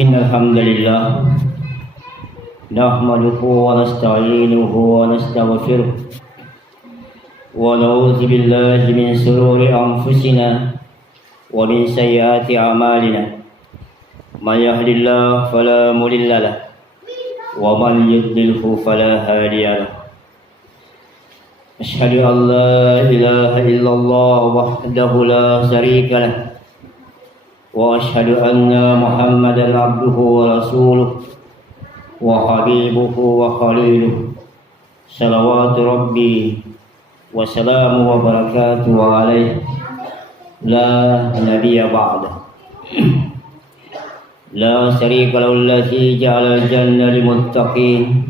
إن الحمد لله نحمده ونستعينه ونستغفره ونعوذ بالله من شرور أنفسنا ومن سيئات أعمالنا من يهد الله فلا مضل له ومن يضلله فلا هادي له أشهد أن لا إله إلا الله وحده لا شريك له وأشهد أن محمدا عبده ورسوله وحبيبه وخليله صلوات ربي وسلامه وبركاته عليه لا نبي بعده لا شريك له الذي جعل الجنة للمتقين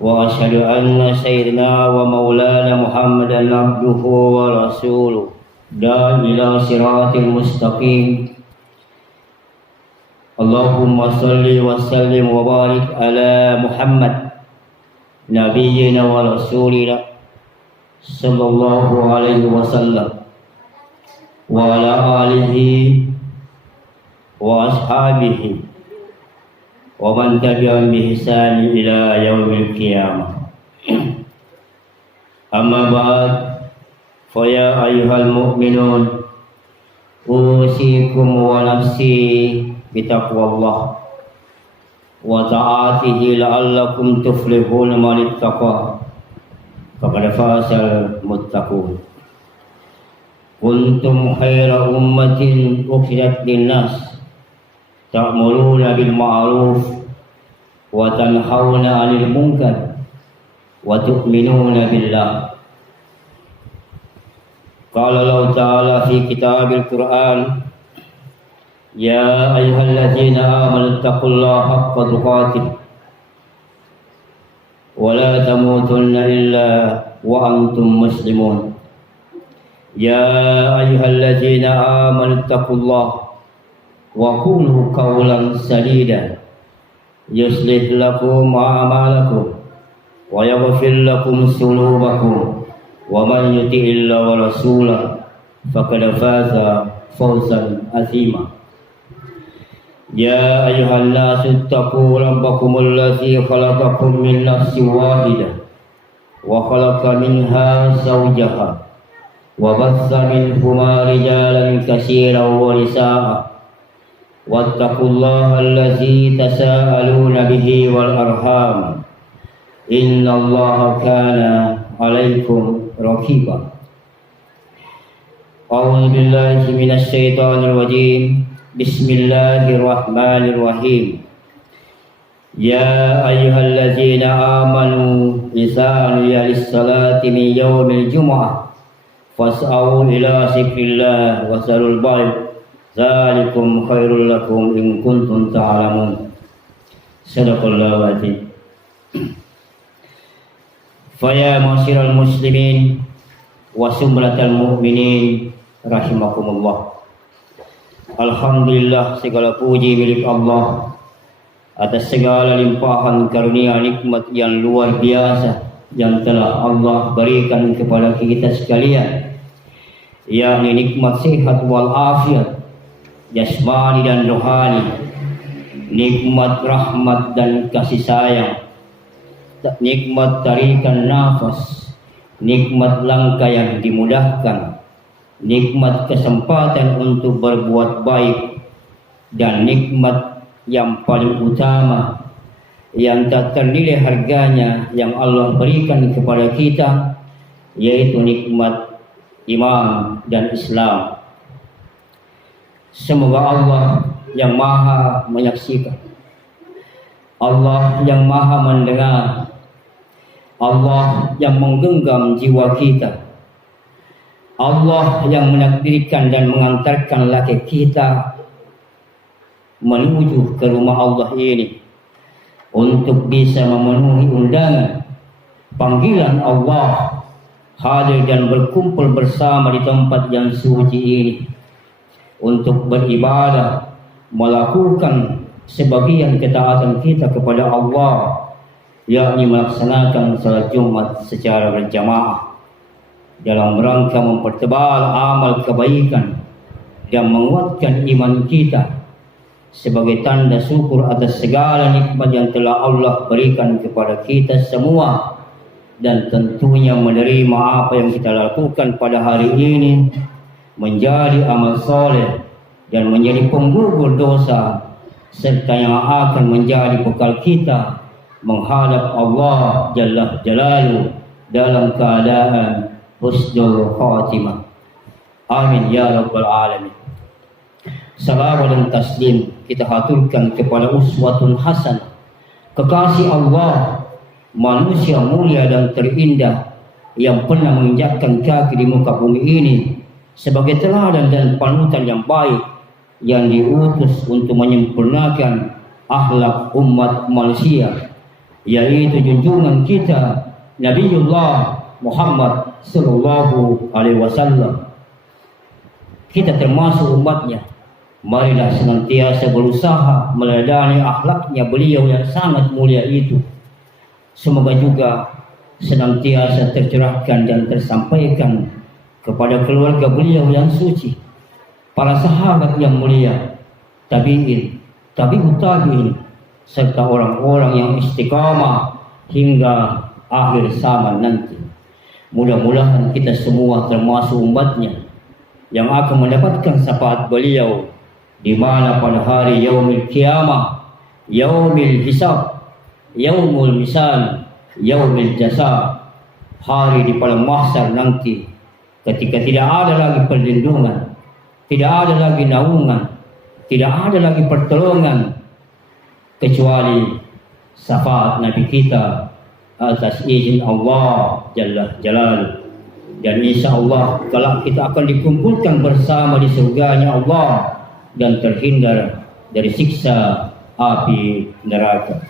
وأشهد أن سيدنا ومولانا محمدا عبده ورسوله داعٍ إلى صراط المستقيم اللهم صل وسلم وبارك على محمد نبينا ورسولنا صلى الله عليه وسلم وعلى آله وأصحابه ومن تبعهم بإحسان إلى يوم القيامة أما بعد فيا أيها المؤمنون أوصيكم ونفسي بتقوى الله وطاعته لعلكم تفلحون من اتقى فقد فاز المتقون كنتم خير أمة أخرجت للناس تأمرون بالمعروف وتنهون عن المنكر وتؤمنون بالله قال الله تعالى في كتاب القرآن يا أيها الذين آمنوا اتقوا الله حق تقاته ولا تموتن إلا وأنتم مسلمون يا أيها الذين آمنوا اتقوا الله وقولوا قولا سديدا يصلح لكم أعمالكم ويغفر لكم ذنوبكم ومن يطع الله ورسوله فقد فاز فوزا عظيما يا أيها الناس اتقوا ربكم الذي خلقكم من نفس واحدة وخلق منها زوجها وبث منهما رجالا كثيرا ونساء واتقوا الله الذي تساءلون به والأرحام إن الله كان عليكم رقيبا أعوذ بالله من الشيطان الرجيم بسم الله الرحمن الرحيم يا أيها الذين آمنوا إذا نودي للصلاة من يوم الجمعة فاسعوا إلى ذكر الله وذروا البيع ذلكم خير لكم إن كنتم تعلمون صدق الله العظيم فيا معاشر المسلمين وسمرة المؤمنين rahimakumullah. Alhamdulillah, segala puji milik Allah atas segala limpahan karunia nikmat yang luar biasa yang telah Allah berikan kepada kita sekalian, yakni nikmat sehat wal afiat jasmani dan rohani, nikmat rahmat dan kasih sayang, nikmat tarikan nafas, nikmat langkah yang dimudahkan, nikmat kesempatan untuk berbuat baik, dan nikmat yang paling utama yang tak ternilai harganya yang Allah berikan kepada kita, yaitu nikmat iman dan Islam. Semoga Allah yang maha menyaksikan, Allah yang maha mendengar, Allah yang menggenggam jiwa kita, Allah yang menakdirkan dan mengantarkan laki kita menuju ke rumah Allah ini untuk bisa memenuhi undangan panggilan Allah, hadir dan berkumpul bersama di tempat yang suci ini untuk beribadah, melakukan sebagian ketaatan kita kepada Allah, yakni melaksanakan salat Jumat secara berjamaah dalam rangka mempertebal amal kebaikan dan menguatkan iman kita sebagai tanda syukur atas segala nikmat yang telah Allah berikan kepada kita semua, dan tentunya menerima apa yang kita lakukan pada hari ini menjadi amal soleh dan menjadi penggugur dosa, serta yang akan menjadi bekal kita menghadap Allah Jalla Jalaluhu dalam keadaan husnul khatimah. Amin ya rabbal alamin. Salawat dan taslim kita haturkan kepada uswatun hasanah, kekasih Allah, manusia mulia dan terindah yang pernah menginjakkan kaki di muka bumi ini sebagai teladan dan panutan yang baik, yang diutus untuk menyempurnakan akhlak umat manusia, yaitu junjungan kita Nabiullah Muhammad sallallahu alaihi wasallam. Kita termasuk umatnya. Marilah senantiasa berusaha meladani akhlaknya beliau yang sangat mulia itu. Semoga juga senantiasa tercerahkan dan tersampaikan kepada keluarga beliau yang suci, para sahabat yang mulia, tabi'in, tabi'ut tabi'in, serta orang-orang yang istiqamah hingga akhir zaman nanti. Mudah-mudahan kita semua termasuk umatnya yang akan mendapatkan syafaat beliau di mana pada hari yaumil qiyamah, yaumil hisab, yaumul misal, yaumil jasa, hari di padang mahsyar nanti, ketika tidak ada lagi perlindungan, tidak ada lagi naungan, tidak ada lagi pertolongan kecuali syafaat Nabi kita atas izin Allah Jalla Jalaluhu. Dan insya Allah kelak kita akan dikumpulkan bersama di surganya Allah dan terhindar dari siksa api neraka.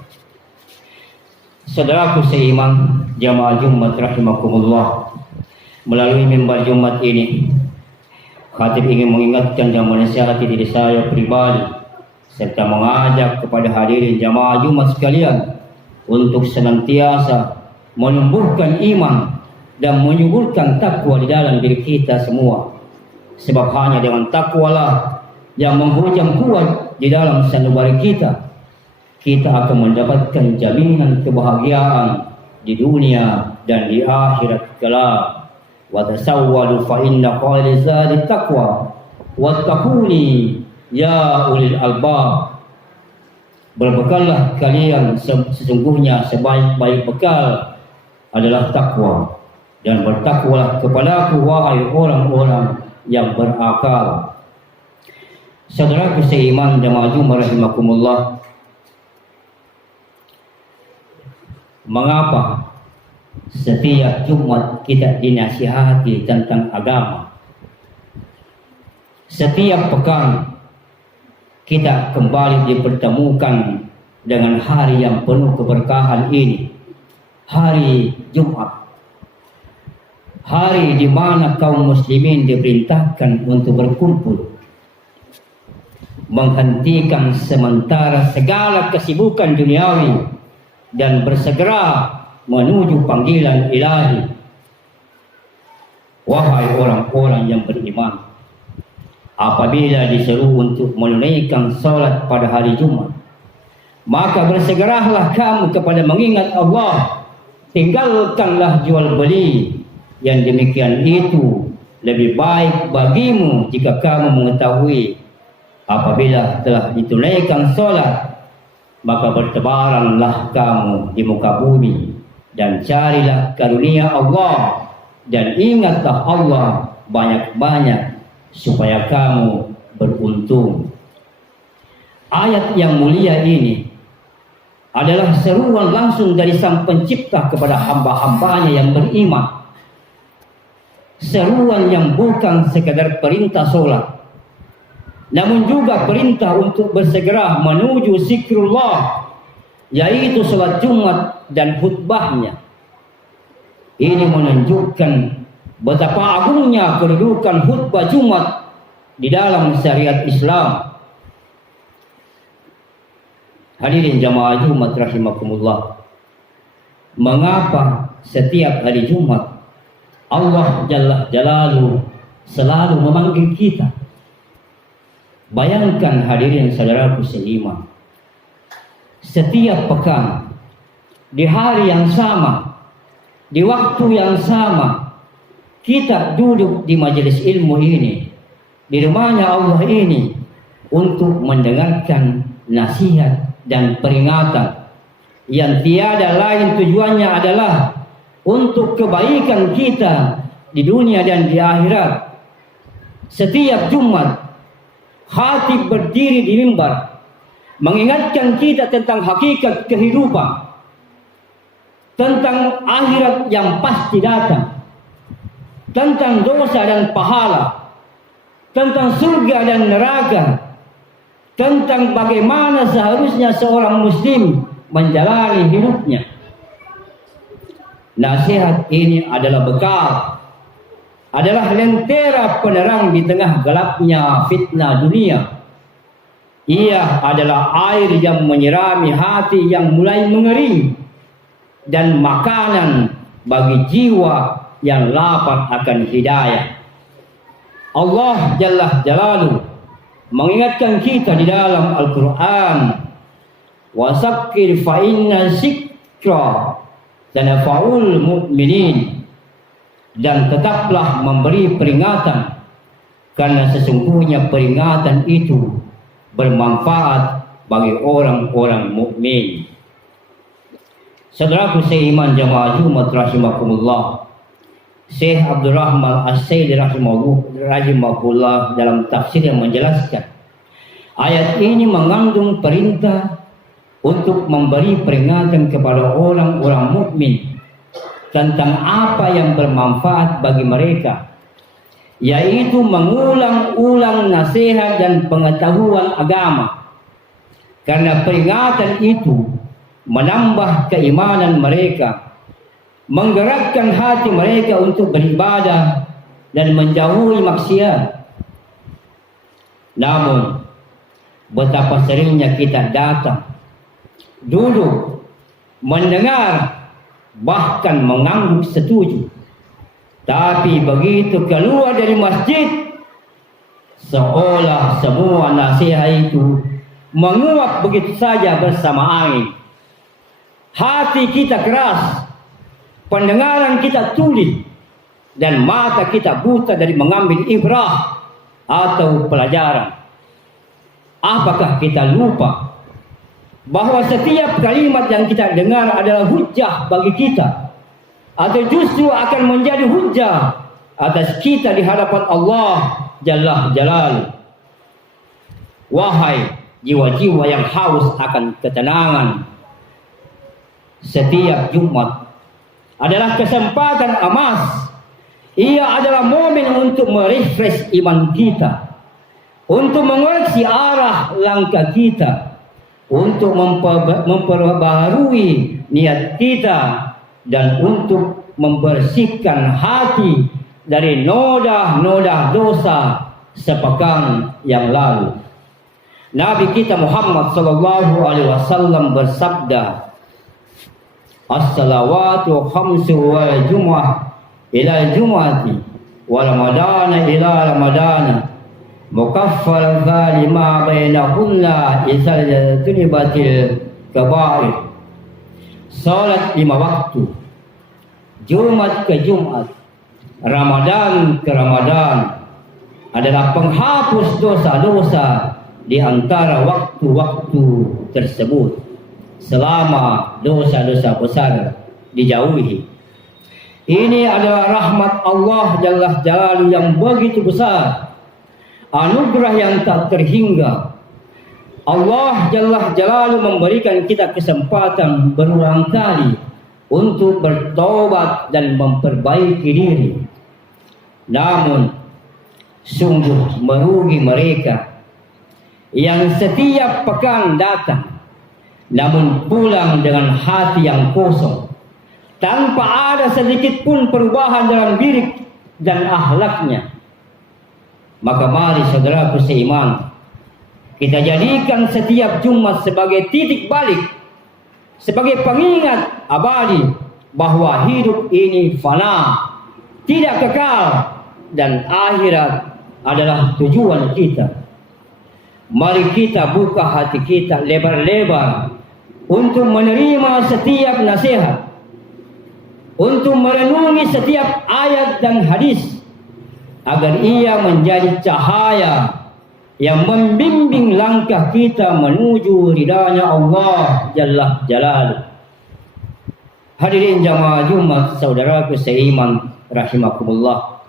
Saudaraku seiman, jamaah Jumat rahimakumullah, melalui mimbar Jumat ini khatib ingin mengingatkan dan menasihati diri saya pribadi serta mengajak kepada hadirin jamaah Jumat sekalian untuk senantiasa menumbuhkan iman dan menyuburkan takwa di dalam diri kita semua. Sebab hanya dengan takwa lah yang menghujam kuat di dalam sanubari kita, kita akan mendapatkan jaminan kebahagiaan di dunia dan di akhirat kelak. Wa tasawwadu fa inna khairaz zadi taqwa wattaquni ya ulil albab. Berbekallah kalian, sesungguhnya sebaik-baik bekal adalah takwa, dan bertakwalah kepadaku wahai orang-orang yang berakal. Saudaraku seiman jamaah Jumat rahimakumullah, mengapa setiap Jumat kita dinasihati tentang agama? Setiap pekan kita kembali dipertemukan dengan hari yang penuh keberkahan ini, hari Jumat. Hari di mana kaum muslimin diperintahkan untuk berkumpul, menghentikan sementara segala kesibukan duniawi dan bersegera menuju panggilan ilahi. Wahai orang-orang yang beriman, apabila diseru untuk menunaikan salat pada hari Jumat, maka bersegeralah kamu kepada mengingat Allah. Tinggalkanlah jual beli, yang demikian itu lebih baik bagimu jika kamu mengetahui apabila telah ditunaikan salat, maka bertebaranlah kamu di muka bumi dan carilah karunia Allah, dan ingatlah Allah banyak-banyak supaya kamu beruntung. Ayat yang mulia ini adalah seruan langsung dari Sang Pencipta kepada hamba-hambanya yang beriman. Seruan yang bukan sekadar perintah sholat, namun juga perintah untuk bersegera menuju zikrullah, yaitu sholat Jumat dan khutbahnya. Ini menunjukkan betapa agungnya kedudukan khutbah Jumat di dalam syariat Islam. Hadirin jamaah Jumat rahimakumullah, mengapa setiap hari Jumat Allah Jalla Jalaluhu selalu memanggil kita Bayangkan hadirin saudaraku seiman, setiap pekan, di hari yang sama, di waktu yang sama, kita duduk di majelis ilmu ini, di rumahnya Allah ini, untuk mendengarkan nasihat dan peringatan yang tiada lain tujuannya adalah untuk kebaikan kita di dunia dan di akhirat. Setiap Jumat, khatib berdiri di mimbar mengingatkan kita tentang hakikat kehidupan, tentang akhirat yang pasti datang, tentang dosa dan pahala, tentang surga dan neraka, tentang bagaimana seharusnya seorang muslim menjalani hidupnya. Nasihat ini adalah bekal, adalah lentera penerang di tengah gelapnya fitnah dunia. Ia adalah air yang menyirami hati yang mulai mengering, dan makanan bagi jiwa yang lapar akan hidayah. Allah Jalla Jalaluhu mengingatkan kita di dalam Al-Quran, wasakkir fa inna zikra tanfa'ul mu'minin, dan tetaplah memberi peringatan karena sesungguhnya peringatan itu bermanfaat bagi orang-orang mukmin. Saudaraku seiman jamaah Jumat rahimakumullah, Syekh Abdul Rahman As-Saidi rahimahullah dalam tafsir yang menjelaskan ayat ini mengandung perintah untuk memberi peringatan kepada orang-orang mukmin tentang apa yang bermanfaat bagi mereka, yaitu mengulang-ulang nasihat dan pengetahuan agama, karena peringatan itu menambah keimanan mereka, menggerakkan hati mereka untuk beribadah dan menjauhi maksiat. Namun betapa seringnya kita datang, duduk, mendengar, bahkan mengangguk setuju, tapi begitu keluar dari masjid, seolah semua nasihat itu menguap begitu saja bersama angin. Hati kita keras, pendengaran kita tuli, dan mata kita buta dari mengambil ibrah atau pelajaran. Apakah kita lupa bahwa setiap kalimat yang kita dengar adalah hujjah bagi kita, atau justru akan menjadi hujjah atas kita di hadapan Allah Jalla Jalaluhu? Wahai jiwa-jiwa yang haus akan ketenangan, setiap Jumat adalah kesempatan emas. Ia adalah momen untuk merefresh iman kita, untuk mengoreksi arah langkah kita, untuk memperbaharui niat kita, dan untuk membersihkan hati dari noda-noda dosa sepekan yang lalu. Nabi kita Muhammad sallallahu alaihi wasallam bersabda, "As-salawatu khamsu wal jumu'ah ila jumu'ati wa ramadana ila ramadana mukaffar lima bainahunna isal tunibatil kabair." Salat 5 waktu, Jumat ke Jumat, Ramadan ke Ramadan, adalah penghapus dosa-dosa di antara waktu-waktu tersebut, selama dosa-dosa besar dijauhi. Ini adalah rahmat Allah Jalla Jalaluhu yang begitu besar, anugerah yang tak terhingga. Allah Jalla Jalaluhu memberikan kita kesempatan berulang kali untuk bertobat dan memperbaiki diri. Namun sungguh merugi mereka yang setiap pekan datang, namun pulang dengan hati yang kosong, tanpa ada sedikit pun perubahan dalam diri dan akhlaknya. Maka mari saudaraku seiman, kita jadikan setiap Jumat sebagai titik balik, sebagai pengingat abadi bahwa hidup ini fana, tidak kekal, dan akhirat adalah tujuan kita. Mari kita buka hati kita lebar-lebar untuk menerima setiap nasihat, untuk merenungi setiap ayat dan hadis, agar ia menjadi cahaya yang membimbing langkah kita menuju ridhanya Allah Jalla Jalaluh. Hadirin jamaah Jumat, saudaraku seiman rahimakumullah.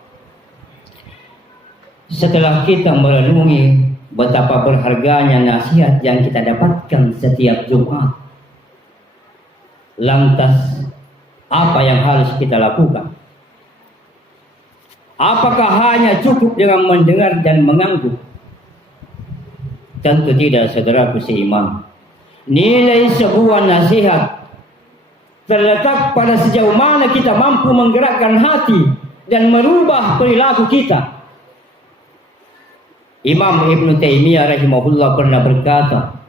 Setelah kita merenungi betapa berharganya nasihat yang kita dapatkan setiap Jumat, lantas apa yang harus kita lakukan? Apakah hanya cukup dengan mendengar dan mengangguk? Tentu tidak, saudaraku seiman. Nilai sebuah nasihat terletak pada sejauh mana kita mampu menggerakkan hati dan merubah perilaku kita. Imam Ibn Taimiyah rahimahullah pernah berkata,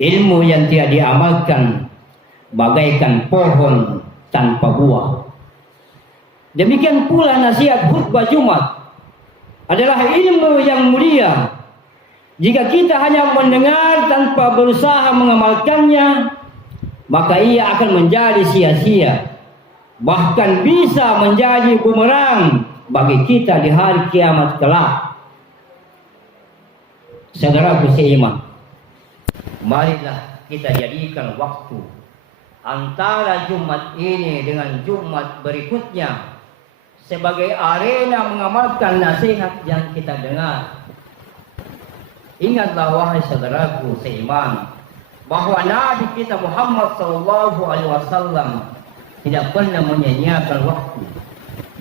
ilmu yang tidak diamalkan bagaikan pohon tanpa buah. Demikian pula nasihat khutbah Jumat adalah ilmu yang mulia. Jika kita hanya mendengar tanpa berusaha mengamalkannya, maka ia akan menjadi sia-sia, bahkan bisa menjadi bumerang bagi kita di hari kiamat kelak. Saudaraku seiman, marilah kita jadikan waktu antara Jumat ini dengan Jumat berikutnya sebagai arena mengamalkan nasihat yang kita dengar. Ingatlah wahai saudaraku seiman, bahwa Nabi kita Muhammad SAW tidak pernah menyia-nyiakan waktu.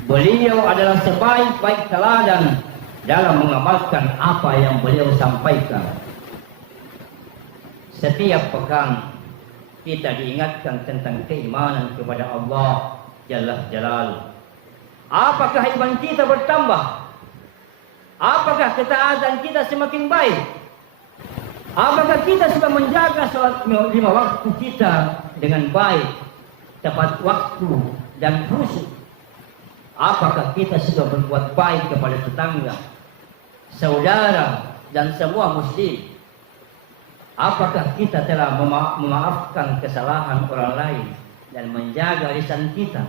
Beliau adalah sebaik-baik teladan dalam mengamalkan apa yang beliau sampaikan. Setiap pekan kita diingatkan tentang keimanan kepada Allah Jalla Jalaluh. Apakah iman kita bertambah? Apakah ketaatan kita semakin baik? Apakah kita sudah menjaga salat 5 waktu kita dengan baik, tepat waktu dan khusyuk? Apakah kita sudah berbuat baik kepada tetangga, saudara, dan semua muslim? Apakah kita telah memaafkan kesalahan orang lain dan menjaga lisan kita?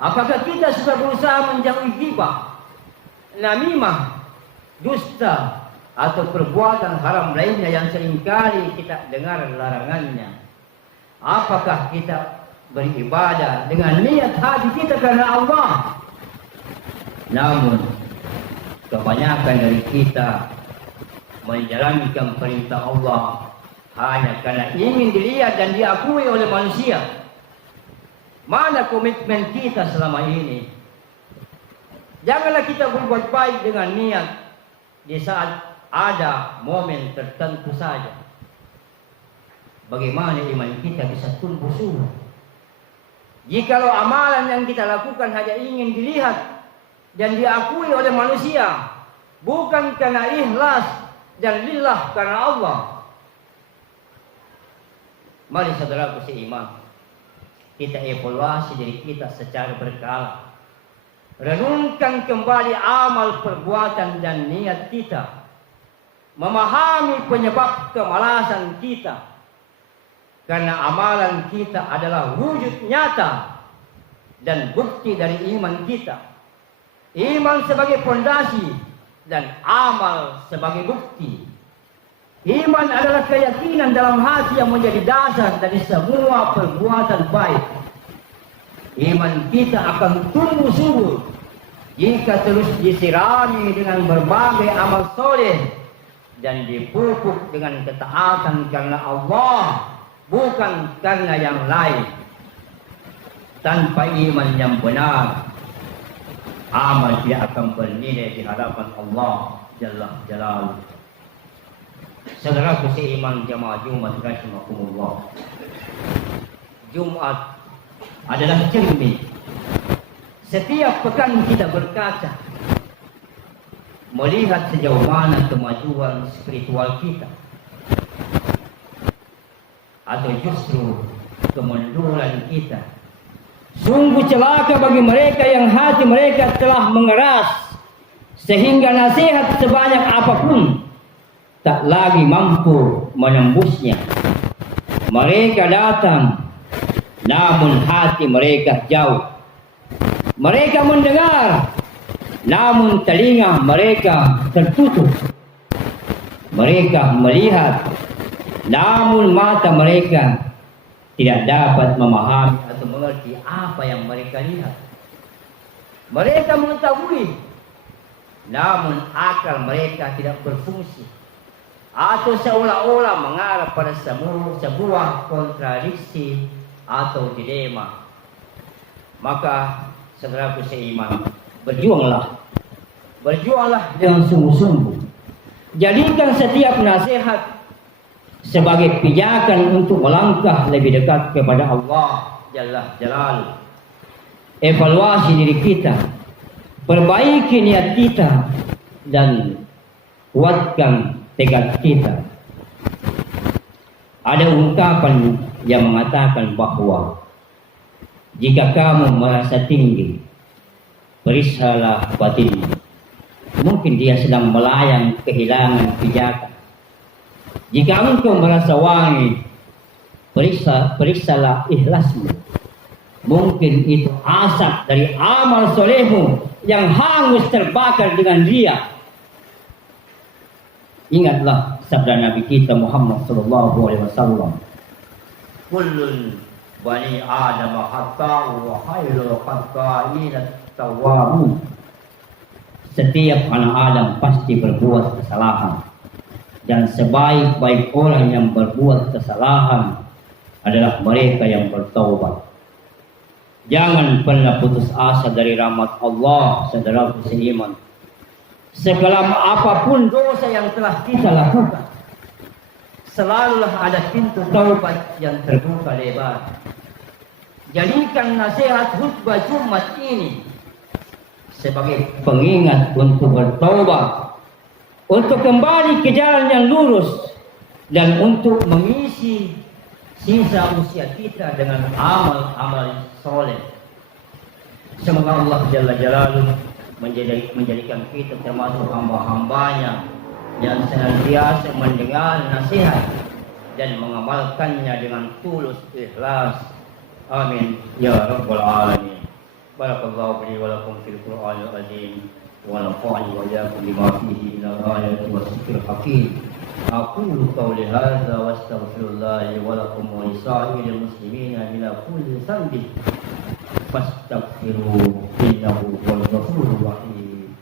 Apakah kita sudah berusaha menjauhi ghibah, namimah, dusta, atau perbuatan haram lainnya yang seringkali kita dengar larangannya? Apakah kita beribadah dengan niat hati kita karena Allah? Namun kebanyakan dari kita menjalankan perintah Allah hanya karena ingin dilihat dan diakui oleh manusia. Mana komitmen kita selama ini? Janganlah kita berbuat baik dengan niat di saat ada momen tertentu saja. Bagaimana iman kita bisa tumbuh subur? Jikalau amalan yang kita lakukan hanya ingin dilihat dan diakui oleh manusia, bukan karena ikhlas dan lillah karena Allah. Mari saudaraku seiman, kita evaluasi diri kita secara berkala. Renungkan kembali amal, perbuatan, dan niat kita. Memahami penyebab kemalasan kita. Karena amalan kita adalah wujud nyata dan bukti dari iman kita. Iman sebagai fondasi dan amal sebagai bukti. Iman adalah keyakinan dalam hati yang menjadi dasar dari semua perbuatan baik. Iman kita akan tumbuh subur jika terus disirami dengan berbagai amal soleh dan dipupuk dengan ketaatan karena Allah, bukan karena yang lain. Tanpa iman yang benar, amal tidak akan bernilai di hadapan Allah Jalla Jalaluh. Saudaraku seiman jamaah Jumat rahimakumullah, Jumat adalah cermin. Setiap pekan kita berkaca, melihat sejauh mana kemajuan spiritual kita, atau justru kemunduran kita. Sungguh celaka bagi mereka yang hati mereka telah mengeras, sehingga nasihat sebanyak apapun tak lagi mampu menembusnya. Mereka datang, namun hati mereka jauh. Mereka mendengar, namun telinga mereka tertutup. Mereka melihat, namun mata mereka tidak dapat memahami atau mengerti apa yang mereka lihat. Mereka mengetahui, namun akal mereka tidak berfungsi, atau seolah-olah mengarah pada sebuah kontradiksi atau dilema. Maka saudaraku seiman, berjuanglah dengan sungguh-sungguh. Jadikan setiap nasihat sebagai pijakan untuk melangkah lebih dekat kepada Allah Jalla Jalaluhu. Evaluasi diri kita, perbaiki niat kita, dan kuatkan tekad kita. Ada ungkapan yang mengatakan bahwa jika kamu merasa tinggi, periksalah batinmu. Mungkin dia sedang melayang kehilangan pijakan. Jika engkau merasa wangi, periksalah ikhlasmu. Mungkin itu asap dari amal solehmu yang hangus terbakar dengan riya. Ingatlah sabda Nabi kita Muhammad SAW. Kullun bani Adam khata'u wa khairul khata'ina tawwabun. Setiap anak Adam pasti berbuat kesalahan, dan sebaik-baik orang yang berbuat kesalahan adalah mereka yang bertaubat. Jangan pernah putus asa dari rahmat Allah, saudaraku seiman. Sekelam apapun dosa yang telah kita lakukan, selalulah ada pintu taubat yang terbuka lebar. Jadikan nasihat khutbah Jumat ini sebagai pengingat untuk bertaubat, untuk kembali ke jalan yang lurus, dan untuk mengisi sisa usia kita dengan amal-amal soleh. Semoga Allah Jalla Jalaluhu menjadikan kita termasuk hamba-hambanya yang senantiasa mendengar nasihat dan mengamalkannya dengan tulus ikhlas. Amin ya rabbal alamin. Barakallahu li wa lakum fil Qur'anil azim wa nafa'ani wa iyyakum bima fihi minal ayati was zikril hakim. Aqulu qawli hadza wa astaghfirullah li wa lakum wa lisa'iril muslimina min kulli dhanbin fastaghfiruhu innahu huwal ghafurur rahim.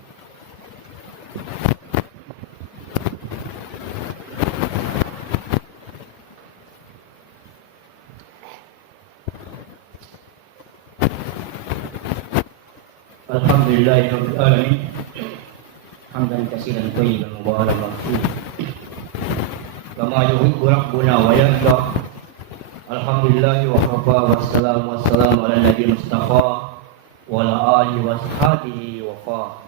Alhamdulillahirabbil alamin. Hamdan katsiran thayyiban mubarakan fihi. Kama yuhibbu rabbuna wa yarda. Alhamdulillah wa kafa wassalamu ala nabi mustafa wa ala alihi wa sahbihi wa fa.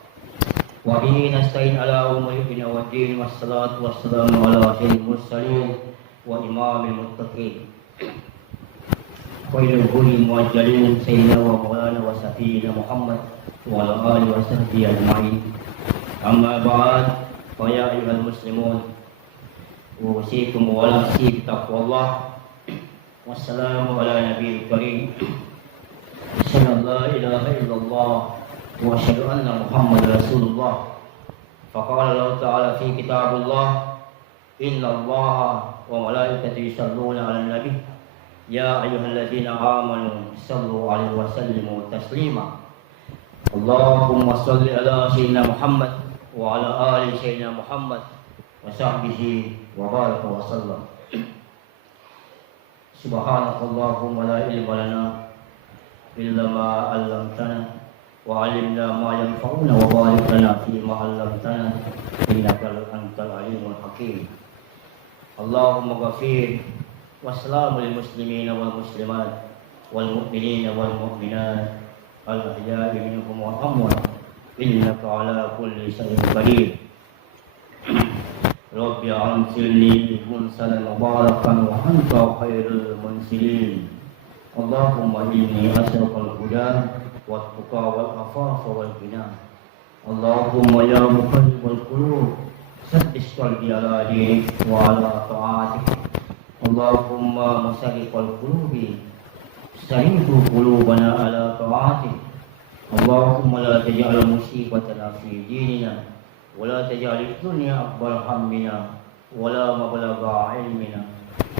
Wa bihi nasta'in ala umuri dunya wa din, wassalatu wassalamu ala sayyidil mursalin wa imamil muttaqin. Khairul quruni muajjalin sayyidina wa maulana wa safiyina Muhammad wa ala alihi wa sahbihi ajma'in. Amma ba'd, fa ya ayyuhal muslimun, usikum wa nafsi bitaqwallah. Wassalamu ala nabiyil karim. Asyhadu an la ilaha illallah wa asyhadu anna Muhammadar Rasulullah. Faqala Allah Ta'ala fi kitabillah, inna Allaha wa malaikatahu yusholluna 'alan nabi ya ayyuhalladzina amanu shallu 'alaihi wa sallimu taslima. Allahumma shalli ala sayyidina Muhammad wa ala ali sayyidina Muhammad wa sahbihi wa baraka wa sallam. Subhanakallahumma la ilma lana illa ma 'allamtana wa 'allimna ma yanfa'una wa barik lana fi ma 'allamtana innaka antal alimul hakim. Allahumma ghafir wassalamu lil muslimina wal muslimat wal mu'minina wal mu'minat al ahya'i minhum wa amwat innaka 'ala kulli shay'in qadir. Rabbi anzilni munsalan mubarakan wa anta khairul munsilin. Allahumma inni as'aluka al-huda wat tuqa wal afafa wal ghina. Allahumma ya muqallibal qulub ثبت قلبي على دينك وعلى طاعتك. اللهم مصرف القلوب صرف قلوبنا على طاعتك. اللهم لا تجعل مصيبتنا في ديننا ولا تجعل الدنيا أكبر همنا ولا مبلغ علمنا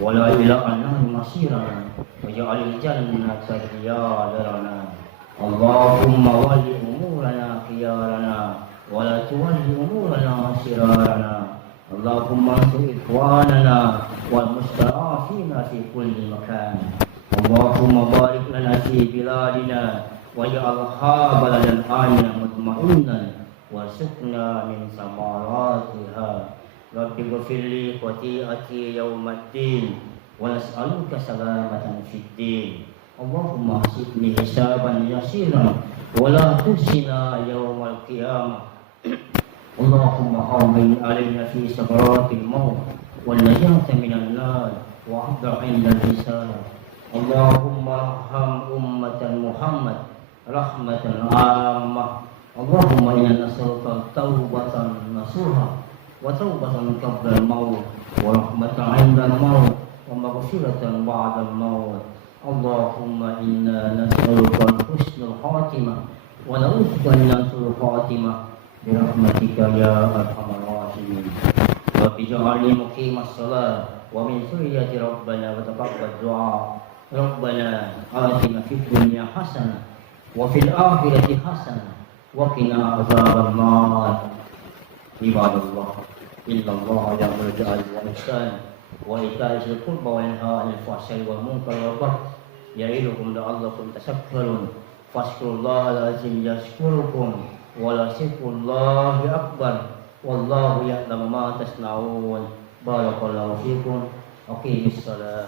ولا إلى النار مصيرنا واجعل الجنة هي دارنا. اللهم ول أمورنا خيارنا ولا تول أمورنا شرارنا. اللهم انصر إخواننا والمستضعفين في كل مكان. اللهم بارك لنا في بلادنا واجعلها بلدا آمنا مطمئنا وارزقنا من ثمراتها. رب اغفر لي خطيئتي يوم الدين ونسألك سلامة في الدين. اللهم احسبني حسابا يسيرا ولا تخزنا يوم القيامة. اللهم هون علينا في سكرات الموت والنجاة من النار واحضر عند الحساب. اللهم ارحم أمة محمد رحمة عامة. اللهم إنا نسألك توبة نصوحا وتوبة قبل الموت ورحمة عند الموت ومغفرة بعد الموت. اللهم إنا نسألك حسن الخاتمة ونعوذ بك من سوء الخاتمة برحمتك يا أرحم الراحمين. رب اجعلني مقيم الصلاة ومن ذريتي ربنا وتقبل الدعاء. ربنا آتنا في الدنيا حسنة وفي الآخرة حسنة وقنا عذاب النار. عباد الله إن الله يأمر بالعدل والإحسان وإيتاء ذي القربى وينهى عن الفحشاء والمنكر والبغي يعظكم لعلكم تذكرون. فاذكروا الله العظيم يذكركم ولذكر الله أكبر والله يعلم ما تصنعون. بارك الله فيكم. أقيموا الصلاة.